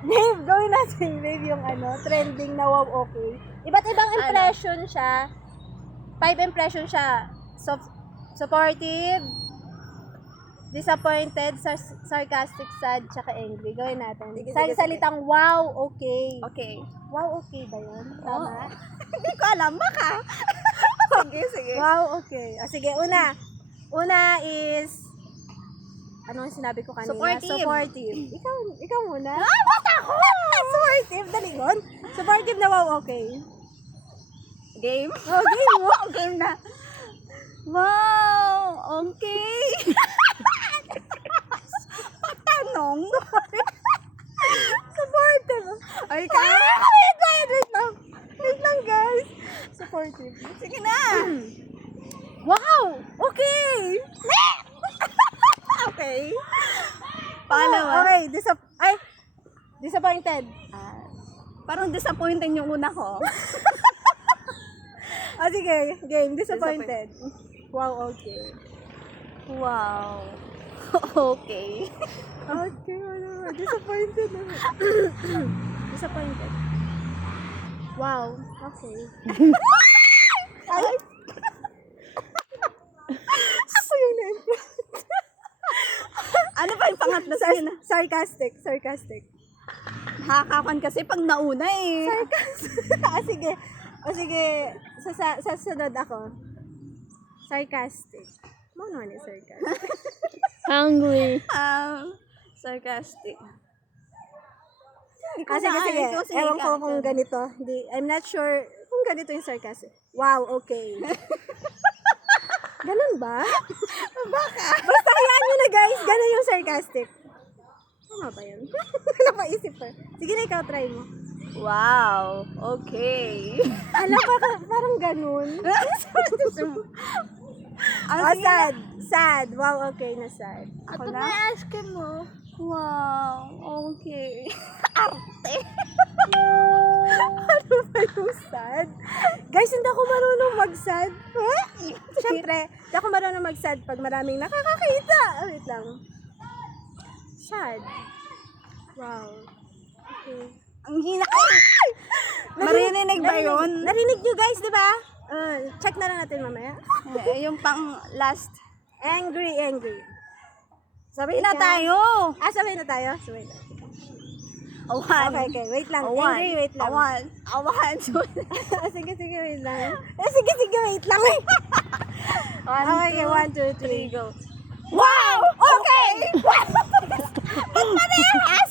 Babe, gawin natin, babe, yung trending na wow, okay. Iba't ibang impression siya. 5 impression siya. Supportive, disappointed, sarcastic, sad, tsaka angry. Gawin natin. Sige. Salitang wow, okay. Okay. Wow, okay ba yun? Tama? Hindi ko alam, baka. Sige. Wow, okay. Sige, una. Una is, ano ang sinabi ko kanina? Supportive. Ikaw muna. Ba't ako? Supportive, dalingon. Supportive na wow, okay. Game? Oh, game mo. Game na. Wow, okay. Patanong. Supportive. Ay, kaya. Wait lang, guys. Supportive. Sige na. Wow! Okay! Okay. Pangalawa. Okay, disappointed. Parang disappointed yung una ko. Sige, game. Disappointed. Wow, okay. Wow. Okay. Okay, disappointed na. Disappointed. Wow, okay. Ay! Ako yung na-impress. Ano pa yung pangatlo? Sige na. Sarcastic. Nakakapan kasi pag nauna eh. Sige. Sige. Sa sunod ako. Sarcastic. Mo naman yung sarcastic. Hungry. Sarcastic. Sige. Ewan ko kung ganito. I'm not sure kung ganito yung sarcastic. Wow, okay. Ganun ba? Baka. Basta hayaan nyo na guys. Ganun yung sarcastic. Tama ba yun? Napaisip pa. Sige na, ikaw try mo. Wow. Okay. Alam ba, parang ganun. Sad. Sad. Wow, okay na sad. Ako na? Ask mo. Wow. Okay. Arte. Ano ba yung sad? Guys, hindi ako marunong mag-sad. Siyempre, hindi ako marunong mag-sad pag maraming nakakakita. Wait lang. Sad. Wow. Okay. Ang hina. Marinig ba yun? Narinig nyo guys, di ba? Check na lang natin mamaya. Yung pang last. Angry. Sabihin na tayo. Sabay na tayo? Sabay na. Awan. Okay. Wait lang. Awan. Angry, wait lang. Awan. Sige, wait lang. Sige, wait lang. Okay, 1, 2, 3. Go. Wow! Okay! Ba't parehas?